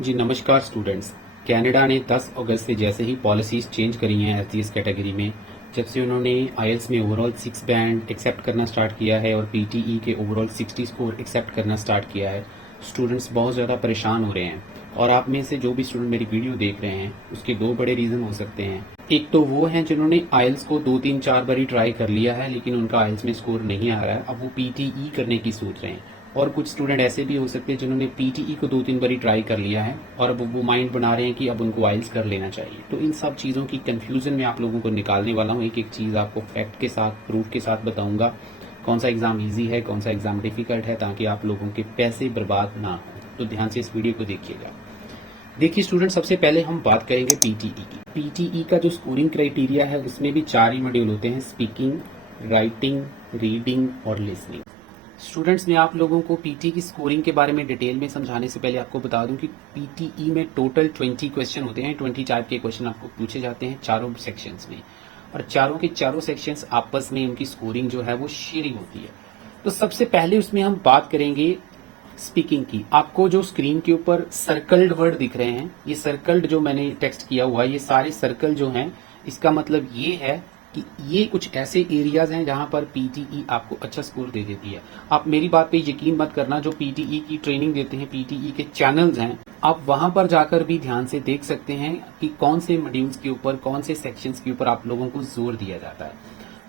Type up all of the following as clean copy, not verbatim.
जी नमस्कार students. Canada ने 10 अगस्त से जैसे ही पॉलिसीज चेंज करी हैं एसडीएस कैटेगरी में, जब से उन्होंने आईएल्स में ओवरऑल 6 बैंड एक्सेप्ट करना स्टार्ट किया है और पीटीई के ओवरऑल 60 स्कोर एक्सेप्ट करना स्टार्ट किया है, स्टूडेंट्स बहुत ज़्यादा परेशान हो रहे हैं। और आप में से जो भी स्टूडेंट मेरी वीडियो देख रहे हैं उसके दो बड़े रीज़न हो सकते हैं। एक तो वो हैं जिन्होंने आईएल्स को 2 3 4 बार ही ट्राई कर लिया है लेकिन उनका आईएल्स में स्कोर नहीं आ रहा है, अब वो पीटीई करने की सोच रहे हैं। और कुछ स्टूडेंट ऐसे भी हो सकते हैं जिन्होंने पीटीई को 2 3 बार ही ट्राई कर लिया है और अब वो माइंड बना रहे हैं कि अब उनको आइल्स कर लेना चाहिए। तो इन सब चीज़ों की कंफ्यूजन में आप लोगों को निकालने वाला हूँ। एक एक चीज़ आपको फैक्ट के साथ, प्रूफ के साथ बताऊंगा कौन सा एग्ज़ाम ईजी है, कौन सा एग्ज़ाम डिफिकल्ट है, ताकि आप लोगों के पैसे बर्बाद ना हो। तो ध्यान से इस वीडियो को देखिएगा। देखिए स्टूडेंट, सबसे पहले हम बात करेंगे पीटीई की। पीटीई का जो स्कोरिंग क्राइटेरिया है उसमें भी 4 ही मॉड्यूल होते हैं: स्पीकिंग, राइटिंग, रीडिंग और लिसनिंग। स्टूडेंट्स, मैं आप लोगों को पीटी की स्कोरिंग के बारे में डिटेल में समझाने से पहले आपको बता दूं कि पीटीई में टोटल 20 क्वेश्चन होते हैं। 20 टाइप के क्वेश्चन आपको पूछे जाते हैं चारों सेक्शंस में, और चारों के चारों सेक्शंस आपस में उनकी स्कोरिंग जो है वो शेयरिंग होती है। तो सबसे पहले उसमें हम बात करेंगे स्पीकिंग की। आपको जो स्क्रीन के ऊपर सर्कल्ड वर्ड दिख रहे हैं, ये सर्कल्ड जो मैंने टेक्स्ट किया हुआ है, ये सारे सर्कल जो हैं, इसका मतलब ये है कि ये कुछ ऐसे एरियाज हैं जहां पर पीटीई आपको अच्छा स्कोर दे देती है। आप मेरी बात पे यकीन मत करना, जो पीटीई की ट्रेनिंग देते हैं, पीटीई के चैनल्स हैं, आप वहां पर जाकर भी ध्यान से देख सकते हैं कि कौन से मॉड्यूल्स के ऊपर, कौन से सेक्शंस के ऊपर आप लोगों को जोर दिया जाता है।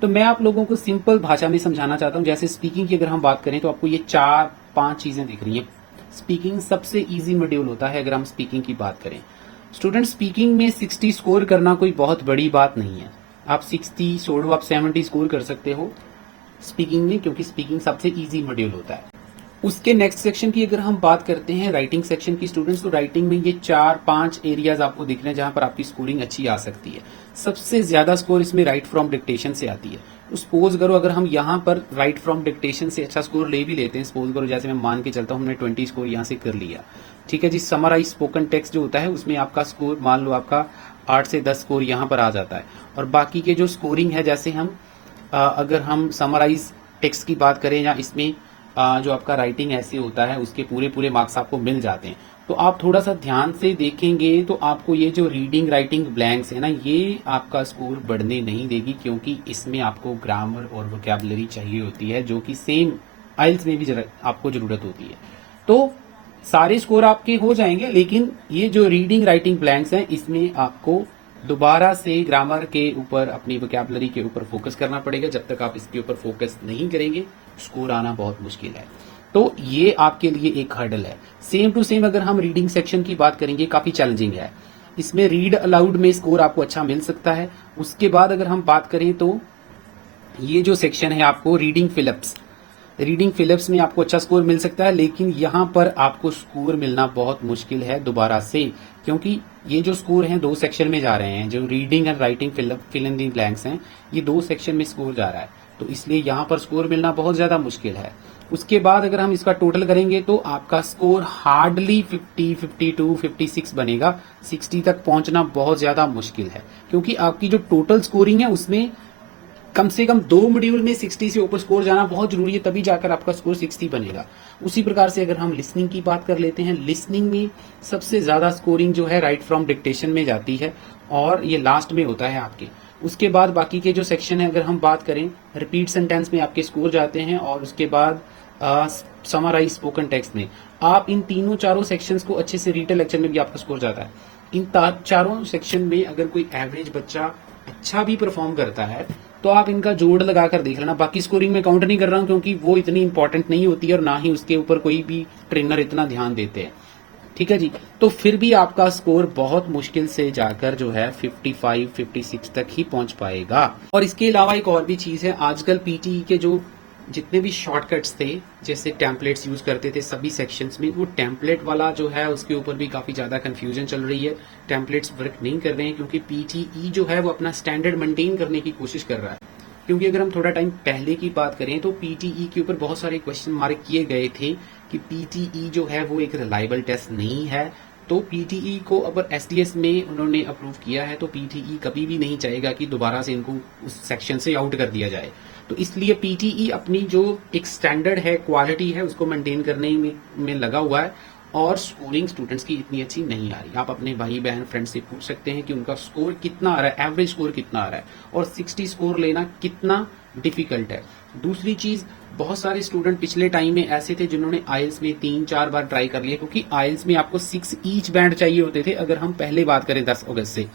तो मैं आप लोगों को सिंपल भाषा में समझाना चाहता हूं। जैसे स्पीकिंग की अगर हम बात करें तो आपको ये 4 5 चीजें दिख रही हैं। स्पीकिंग सबसे इजी मॉड्यूल होता है अगर हम स्पीकिंग की बात करें। स्टूडेंट, स्पीकिंग में 60 स्कोर करना कोई बहुत बड़ी बात नहीं है। आप 60 छोड़ो, आप 70 स्कोर कर सकते हो स्पीकिंग में, क्योंकि स्पीकिंग सबसे इजी मॉड्यूल होता है। उसके नेक्स्ट सेक्शन की अगर हम बात करते हैं राइटिंग सेक्शन की स्टूडेंट्स, तो राइटिंग में ये 4 5 एरियाज आपको दिख रहे हैं जहां पर आपकी स्कोरिंग अच्छी आ सकती है। सबसे ज्यादा स्कोर इसमें राइट फ्रॉम डिक्टेशन से आती है। तो सपोज करो अगर हम यहाँ पर राइट फ्रॉम डिक्टेशन से अच्छा स्कोर ले भी लेते हैं, सपोज करो जैसे मैं मान के चलता हूँ हमने 20 स्कोर यहाँ से कर लिया, ठीक है जी। समराइज स्पोकन टेक्स्ट जो होता है उसमें आपका स्कोर मान लो आपका 8 से 10 स्कोर यहाँ पर आ जाता है। और बाकी के जो स्कोरिंग है, जैसे हम अगर हम समराइज टेक्स्ट की बात करें या इसमें जो आपका राइटिंग ऐसे होता है, उसके पूरे पूरे मार्क्स आपको मिल जाते हैं। तो आप थोड़ा सा ध्यान से देखेंगे तो आपको ये जो रीडिंग राइटिंग ब्लैंक्स है ना, ये आपका स्कोर बढ़ने नहीं देगी, क्योंकि इसमें आपको ग्रामर और वोकैबुलरी चाहिए होती है, जो कि सेम आइल्स में भी आपको जरूरत होती है। तो सारे स्कोर आपके हो जाएंगे, लेकिन ये जो रीडिंग राइटिंग ब्लैंक्स हैं इसमें आपको दोबारा से ग्रामर के ऊपर, अपनी वोकैबुलरी के ऊपर फोकस करना पड़ेगा। जब तक आप इसके ऊपर फोकस नहीं करेंगे, स्कोर आना बहुत मुश्किल है। तो ये आपके लिए एक हर्डल है। सेम टू सेम अगर हम रीडिंग सेक्शन की बात करेंगे, काफी चैलेंजिंग है। इसमें रीड अलाउड में स्कोर आपको अच्छा मिल सकता है। उसके बाद अगर हम बात करें तो ये जो सेक्शन है आपको रीडिंग फिलिप्स, रीडिंग फिलिप्स में आपको अच्छा स्कोर मिल सकता है, लेकिन यहां पर आपको स्कोर मिलना बहुत मुश्किल है दोबारा से, क्योंकि ये जो स्कोर हैं 2 सेक्शन में जा रहे हैं। जो reading and writing fill in the blanks हैं, ये 2 सेक्शन में स्कोर जा रहा है, तो इसलिए यहां पर स्कोर मिलना बहुत ज्यादा मुश्किल है। उसके बाद अगर हम इसका टोटल करेंगे तो आपका स्कोर हार्डली 50 52 56 बनेगा। 60 तक पहुंचना बहुत ज्यादा मुश्किल है, क्योंकि आपकी जो टोटल स्कोरिंग है उसमें कम से कम 2 मॉड्यूल में 60 से ऊपर स्कोर जाना बहुत जरूरी है, तभी जाकर आपका स्कोर 60 बनेगा। उसी प्रकार से अगर हम लिसनिंग की बात कर लेते हैं, लिसनिंग में सबसे ज्यादा स्कोरिंग जो है राइट फ्रॉम डिक्टेशन में जाती है, और ये लास्ट में होता है आपके। उसके बाद बाकी के जो सेक्शन है अगर हम बात करें, रिपीट सेंटेंस में आपके स्कोर जाते हैं, और उसके बाद समराइज स्पोकन टेक्स्ट में। आप इन तीनों चारों सेक्शंस को अच्छे से रीड लेक्चर में भी आपका स्कोर जाता है। इन चारों सेक्शन में अगर कोई एवरेज बच्चा अच्छा भी परफॉर्म करता है तो आप इनका जोड़ लगाकर देख लेना। बाकी स्कोरिंग में काउंट नहीं कर रहा हूं, क्योंकि वो इतनी इंपॉर्टेंट नहीं होती है और ना ही उसके ऊपर कोई भी ट्रेनर इतना ध्यान देते हैं, ठीक है जी। तो फिर भी आपका स्कोर बहुत मुश्किल से जाकर जो है 55 56 तक ही पहुंच पाएगा। और इसके अलावा एक और भी चीज है, आजकल पीटीई के जो जितने भी शॉर्टकट्स थे, जैसे टेम्पलेट्स यूज करते थे सभी सेक्शंस में, वो टेम्पलेट वाला जो है उसके ऊपर भी काफी ज्यादा कंफ्यूजन चल रही है। टेम्पलेट्स वर्क नहीं कर रहे हैं, क्योंकि पीटीई जो है वो अपना स्टैंडर्ड मेंटेन करने की कोशिश कर रहा है। क्योंकि अगर हम थोड़ा टाइम पहले की बात करें तो पीटीई के ऊपर बहुत सारे क्वेश्चन मार्क किए गए थे कि पीटीई जो है वो एक रिलायबल टेस्ट नहीं है। तो पीटीई को अगर एसडीएस में उन्होंने अप्रूव किया है, तो पीटीई कभी भी नहीं चाहेगा कि दोबारा से इनको उस सेक्शन से आउट कर दिया जाए। तो इसलिए पीटीई अपनी जो एक स्टैंडर्ड है, क्वालिटी है, उसको मेंटेन करने में लगा हुआ है। और स्कोरिंग स्टूडेंट्स की इतनी अच्छी नहीं आ रही। आप अपने भाई बहन फ्रेंड से पूछ सकते हैं कि उनका स्कोर कितना आ रहा है, एवरेज स्कोर कितना आ रहा है, और 60 स्कोर लेना कितना डिफिकल्ट है। दूसरी चीज, बहुत सारे स्टूडेंट पिछले टाइम में ऐसे थे जिन्होंने आइल्स में 3-4 बार ट्राई कर लिया, क्योंकि आइल्स में आपको 6 ईच बैंड चाहिए होते थे। अगर हम पहले बात करें 10 अगस्त से,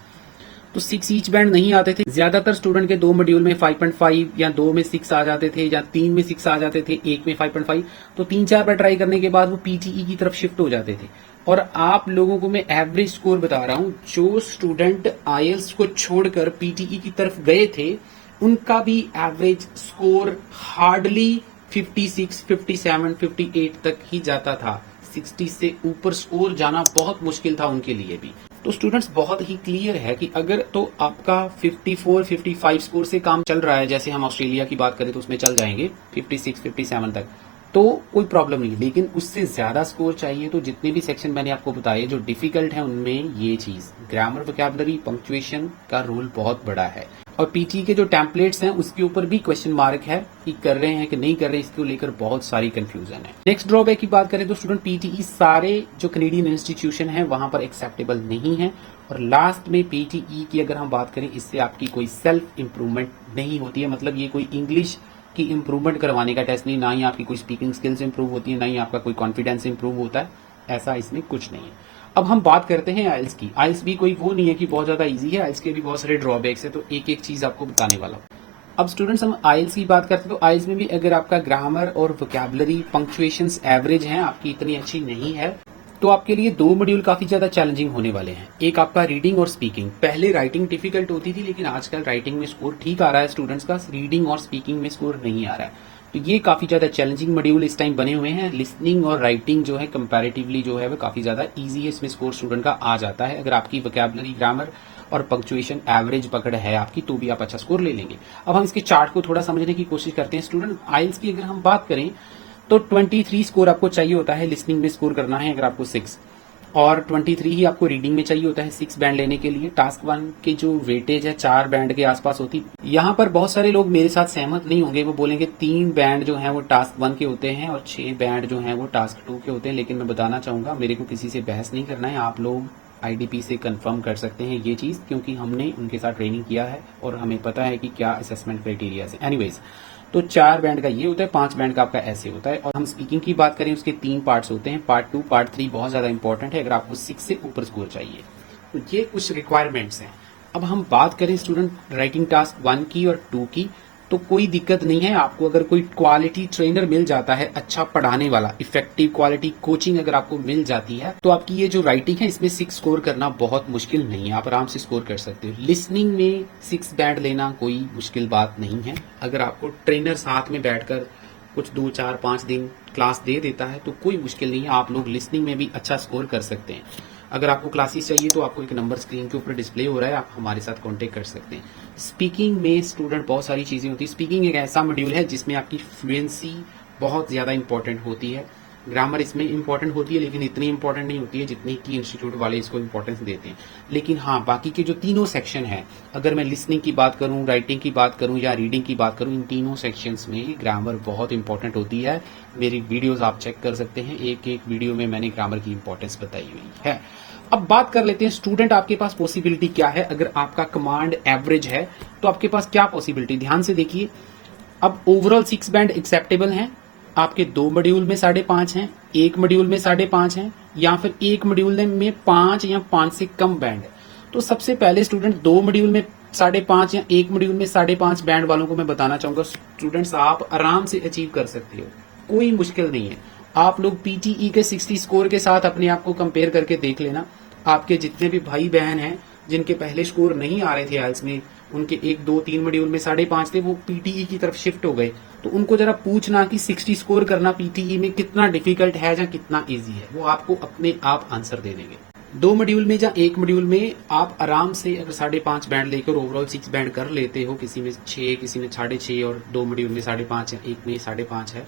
तो 6 ईच बैंड नहीं आते थे। ज्यादातर स्टूडेंट के 2 मॉड्यूल में 5.5 या 2 में 6 आ जाते थे, या 3 में 6 आ जाते थे, 1 में 5.5। तो 3-4 बार ट्राई करने के बाद वो पीटीई की तरफ शिफ्ट हो जाते थे। और आप लोगों को मैं एवरेज स्कोर बता रहा हूं, जो स्टूडेंट आईएल्स को छोड़कर पीटीई की तरफ गए थे, उनका भी एवरेज स्कोर हार्डली 56, 57, 58 तक ही जाता था। 60 से ऊपर स्कोर जाना बहुत मुश्किल था उनके लिए भी। तो स्टूडेंट्स, बहुत ही क्लियर है कि अगर तो आपका 54, 55 स्कोर से काम चल रहा है, जैसे हम ऑस्ट्रेलिया की बात करें तो उसमें चल जाएंगे 56, 57 तक, तो कोई प्रॉब्लम नहीं। लेकिन उससे ज्यादा स्कोर चाहिए तो जितने भी सेक्शन मैंने आपको बताए जो डिफिकल्ट है, उनमें ये चीज ग्रामर, वोकैबुलरी, पंक्चुएशन का रोल बहुत बड़ा है। और पीटी के जो टेम्पलेट्स हैं उसके ऊपर भी क्वेश्चन मार्क है कि कर रहे हैं कि नहीं कर रहे, इसको लेकर बहुत सारी कंफ्यूजन है। नेक्स्ट ड्रॉबैक की बात करें तो स्टूडेंट, पीटीई सारे जो कैनेडियन इंस्टीट्यूशन है वहां पर एक्सेप्टेबल नहीं है। और लास्ट में पीटीई की अगर हम बात करें, इससे आपकी कोई सेल्फ इंप्रूवमेंट नहीं होती है। मतलब ये कोई इंग्लिश की इंप्रूवमेंट करवाने का टेस्ट नहीं, ना ही आपकी कोई स्पीकिंग स्किल्स इंप्रूव होती है, ना ही आपका कोई कॉन्फिडेंस इंप्रूव होता है। ऐसा इसमें कुछ नहीं है। अब हम बात करते हैं आइल्स की। आइल्स भी कोई वो नहीं है कि बहुत ज्यादा इजी है, आइल्स के भी बहुत सारे ड्रॉबैक्स है, तो एक एक चीज आपको बताने वाला हूं। अब स्टूडेंट्स, हम आइल्स की बात करते हैं तो आइल्स में भी अगर आपका ग्रामर और वोकैबुलरी, पंक्चुएशंस एवरेज हैं, आपकी इतनी अच्छी नहीं है, तो आपके लिए 2 मॉड्यूल काफी ज्यादा चैलेंजिंग होने वाले हैं। एक आपका रीडिंग और स्पीकिंग। पहले राइटिंग डिफिकल्ट होती थी, लेकिन आजकल राइटिंग में स्कोर ठीक आ रहा है स्टूडेंट्स का, रीडिंग और स्पीकिंग में स्कोर नहीं आ रहा है। तो ये काफी ज्यादा चैलेंजिंग मॉड्यूल इस टाइम बने हुए हैं। लिसनिंग और राइटिंग जो है कंपैरेटिवली जो है वो काफी ज्यादा इजी है, इसमें स्कोर स्टूडेंट का आ जाता है। अगर आपकी वोकैबुलरी, ग्रामर और पंक्चुएशन एवरेज पकड़ है आपकी, तो भी आप अच्छा स्कोर ले लेंगे। अब हम इसके चार्ट को थोड़ा समझने की कोशिश करते हैं। स्टूडेंट, आइल्स की अगर हम बात करें तो 23 स्कोर आपको चाहिए होता है लिसनिंग में स्कोर करना है, अगर आपको 6, और 23 ही आपको रीडिंग में चाहिए होता है 6 बैंड लेने के लिए। टास्क 1 की जो वेटेज है 4 बैंड के आसपास होती। यहाँ पर बहुत सारे लोग मेरे साथ सहमत नहीं होंगे, वो बोलेंगे 3 बैंड जो है वो टास्क 1 के होते हैं और 6 बैंड जो है वो टास्क 2 के होते हैं। लेकिन मैं बताना चाहूंगा, मेरे को किसी से बहस नहीं करना है, आप लोग आईडीपी से कंफर्म कर सकते हैं ये चीज, क्योंकि हमने उनके साथ ट्रेनिंग किया है और हमें पता है कि क्या असेसमेंट क्राइटेरिया है। एनीवेज, तो 4 बैंड का ये होता है, 5 बैंड का आपका ऐसे होता है। और हम स्पीकिंग की बात करें, उसके 3 पार्ट्स होते हैं। पार्ट 2, पार्ट 3 बहुत ज्यादा इंपॉर्टेंट है अगर आपको 6 से ऊपर स्कोर चाहिए। तो ये कुछ रिक्वायरमेंट्स हैं। अब हम बात करें स्टूडेंट राइटिंग टास्क 1 की और 2 की, तो कोई दिक्कत नहीं है आपको। अगर कोई क्वालिटी ट्रेनर मिल जाता है, अच्छा पढ़ाने वाला, इफेक्टिव क्वालिटी कोचिंग अगर आपको मिल जाती है, तो आपकी ये जो राइटिंग है इसमें 6 स्कोर करना बहुत मुश्किल नहीं है, आप आराम से स्कोर कर सकते हो। लिसनिंग में 6 बैंड लेना कोई मुश्किल बात नहीं है। अगर आपको ट्रेनर साथ में बैठकर कुछ 2, 4, 5 दिन क्लास दे देता है तो कोई मुश्किल नहीं है, आप लोग लिसनिंग में भी अच्छा स्कोर कर सकते हैं। अगर आपको क्लासेस चाहिए तो आपको एक नंबर स्क्रीन के ऊपर डिस्प्ले हो रहा है, आप हमारे साथ कांटेक्ट कर सकते हैं। स्पीकिंग में स्टूडेंट बहुत सारी चीजें होती है। स्पीकिंग एक ऐसा मॉड्यूल है जिसमें आपकी फ्लुएंसी बहुत ज्यादा इंपॉर्टेंट होती है। ग्रामर इसमें इंपॉर्टेंट होती है, लेकिन इतनी इंपॉर्टेंट नहीं होती है जितनी कि इंस्टीट्यूट वाले इसको इंपॉर्टेंस देते हैं। लेकिन हाँ, बाकी के जो तीनों सेक्शन है, अगर मैं लिसनिंग की बात करूं, राइटिंग की बात करूं या रीडिंग की बात करूं, इन तीनों सेक्शंस में ग्रामर बहुत इंपॉर्टेंट होती है। मेरी वीडियोस आप चेक कर सकते हैं, एक एक वीडियो में मैंने ग्रामर की इंपॉर्टेंस बताई हुई है। अब बात कर लेते हैं स्टूडेंट, आपके पास पॉसिबिलिटी क्या है। अगर आपका कमांड एवरेज है तो आपके पास क्या पॉसिबिलिटी, ध्यान से देखिए। अब ओवरऑल 6 बैंड एक्सेप्टेबल हैं, आपके 2 मॉड्यूल में 5.5 हैं, 1 मॉड्यूल में 5.5 हैं, या फिर 1 मॉड्यूल में 5 या 5 से कम बैंड है। तो सबसे पहले स्टूडेंट 2 मॉड्यूल में 5.5 या 1 मॉड्यूल में 5.5 बैंड वालों को मैं बताना चाहूंगा, स्टूडेंट्स आप आराम से अचीव कर सकते हो, कोई मुश्किल नहीं है। आप लोग पीटीई के 60 स्कोर के साथ अपने आप को कंपेयर करके देख लेना। आपके जितने भी भाई बहन हैं जिनके पहले स्कोर नहीं आ रहे थे आइल्स में, उनके 1, 2, 3 मॉड्यूल में 5.5 थे, वो पीटीई की तरफ शिफ्ट हो गए। तो उनको जरा पूछना कि 60 स्कोर करना पीटीई में कितना डिफिकल्ट है या कितना इजी है, वो आपको अपने आप आंसर दे देंगे। 2 मॉड्यूल में या 1 मॉड्यूल में आप आराम से अगर 5.5 बैंड लेकर ओवरऑल 6 बैंड कर लेते हो, किसी में 6, किसी में 6.5 और 2 मॉड्यूल में 5.5 या 1 में 5.5 है,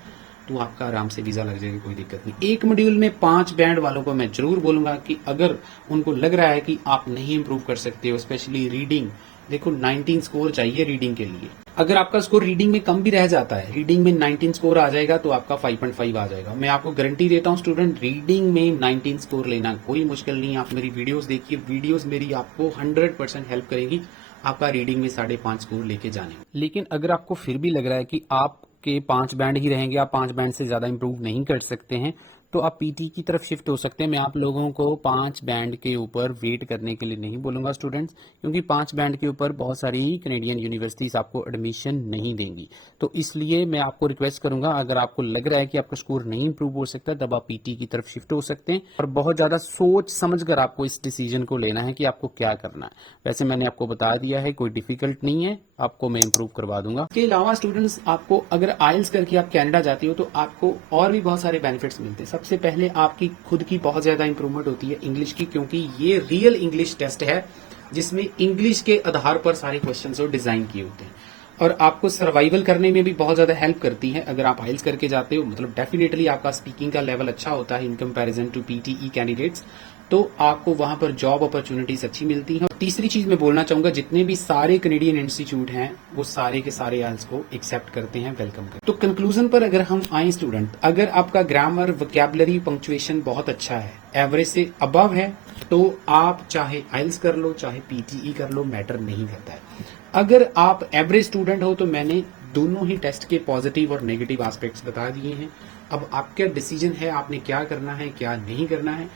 तो आपका आराम से वीज़ा लग जाएगा, कोई दिक्कत नहीं। एक मॉड्यूल में 5 बैंड वालों को मैं ज़रूर बोलूँगा कि अगर उनको लग रहा है कि आप नहीं इम्प्रूव कर सकते हो, स्पेशली रीडिंग, देखो 19 स्कोर चाहिए रीडिंग के लिए। अगर आपका स्कोर रीडिंग में कम भी रह जाता है, रीडिंग में 19 स्कोर आ जाएगा तो आपका 5.5 आ जाएगा। मैं आपको गारंटी देता हूँ स्टूडेंट, रीडिंग में 19 स्कोर लेना कोई मुश्किल नहीं है। आप मेरी वीडियोस देखिए, वीडियोस मेरी आपको 100% हेल्प करेगी आपका रीडिंग में 5.5 स्कोर लेके जाने में। लेकिन अगर आपको फिर भी लग रहा है कि आपके 5 बैंड ही रहेंगे, आप 5 बैंड से ज़्यादा इंप्रूव नहीं कर सकते हैं, तो आप पीटी की तरफ शिफ्ट हो सकते हैं। मैं आप लोगों को 5 बैंड के ऊपर वेट करने के लिए नहीं बोलूँगा स्टूडेंट्स, क्योंकि 5 बैंड के ऊपर बहुत सारी कैनेडियन यूनिवर्सिटीज़ आपको एडमिशन नहीं देंगी। तो इसलिए मैं आपको रिक्वेस्ट करूंगा, अगर आपको लग रहा है कि आपका स्कोर नहीं इंप्रूव हो सकता, तब आप पीटी की तरफ शिफ्ट हो सकते हैं। और बहुत ज़्यादा सोच समझ कर आपको इस डिसीजन को लेना है कि आपको क्या करना है। वैसे मैंने आपको बता दिया है, कोई डिफिकल्ट नहीं है, आपको मैं इंप्रूव करवा दूंगा। इसके अलावा स्टूडेंट्स, आपको अगर आइल्स करके आप कनाडा जाते हो तो आपको और भी बहुत सारे बेनिफिट्स मिलते हैं। सबसे पहले आपकी खुद की बहुत ज्यादा इंप्रूवमेंट होती है इंग्लिश की, क्योंकि ये रियल इंग्लिश टेस्ट है जिसमें इंग्लिश के आधार पर सारे क्वेश्चंस और डिजाइन किए होते हैं, और आपको सर्वाइवल करने में भी बहुत ज्यादा हेल्प करती है। अगर आप आइल्स करके जाते हो, मतलब डेफिनेटली आपका स्पीकिंग का लेवल अच्छा होता है in comparison to PTE candidates, तो आपको वहां पर जॉब अपॉर्चुनिटीज अच्छी मिलती हैं। तीसरी चीज मैं बोलना चाहूंगा, जितने भी सारे कैनेडियन इंस्टीट्यूट हैं वो सारे के सारे आइल्स को एक्सेप्ट करते हैं, वेलकम करते हैं। तो कंक्लूजन पर अगर हम आए स्टूडेंट, अगर आपका ग्रामर, वोकैबुलरी, पंक्चुएशन बहुत अच्छा है, एवरेज से अबव है, तो आप चाहे आइल्स कर लो चाहे पीटीई कर लो, मैटर नहीं करता है। अगर आप एवरेज स्टूडेंट हो तो मैंने दोनों ही टेस्ट के पॉजिटिव और नेगेटिव एस्पेक्ट्स बता दिए हैं। अब आपका डिसीजन है, आपने क्या करना है क्या नहीं करना है।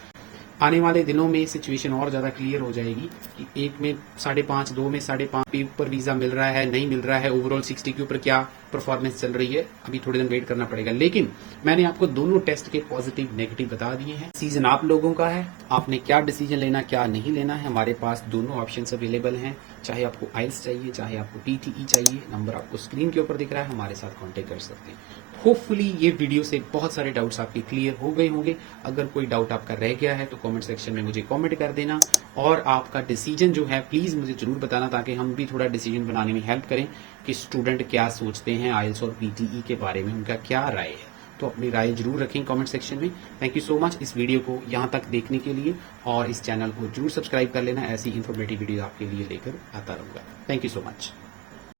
आने वाले दिनों में सिचुएशन और ज्यादा क्लियर हो जाएगी कि एक में 5.5, 2 में 5.5 के ऊपर वीजा मिल रहा है नहीं मिल रहा है, ओवरऑल 60 के ऊपर क्या परफॉर्मेंस चल रही है, अभी थोड़े दिन वेट करना पड़ेगा। लेकिन मैंने आपको दोनों टेस्ट के पॉजिटिव नेगेटिव बता दिए हैं। सीजन आप लोगों का है, आपने क्या डिसीजन लेना क्या नहीं लेना है। हमारे पास दोनों ऑप्शन अवेलेबल हैं, चाहे आपको आइल्स चाहिए चाहे आपको पीटीई चाहिए। नंबर आपको स्क्रीन के ऊपर दिख रहा है, हमारे साथ कॉन्टेक्ट कर सकते हैं। होपफुली ये वीडियो से बहुत सारे डाउट्स आपके क्लियर हो गए होंगे। अगर कोई डाउट आपका रह गया है तो कमेंट सेक्शन में मुझे कमेंट कर देना, और आपका डिसीजन जो है प्लीज मुझे जरूर बताना, ताकि हम भी थोड़ा डिसीजन बनाने में हेल्प करें कि स्टूडेंट क्या सोचते हैं आइल्स और पीटीई के बारे में, उनका क्या राय है। तो अपनी राय जरूर रखें कमेंट सेक्शन में। थैंक यू सो मच इस वीडियो को यहाँ तक देखने के लिए, और इस चैनल को जरूर सब्सक्राइब कर लेना, ऐसी इंफॉर्मेटिव वीडियो आपके लिए लेकर आता रहूंगा। Thank you so much.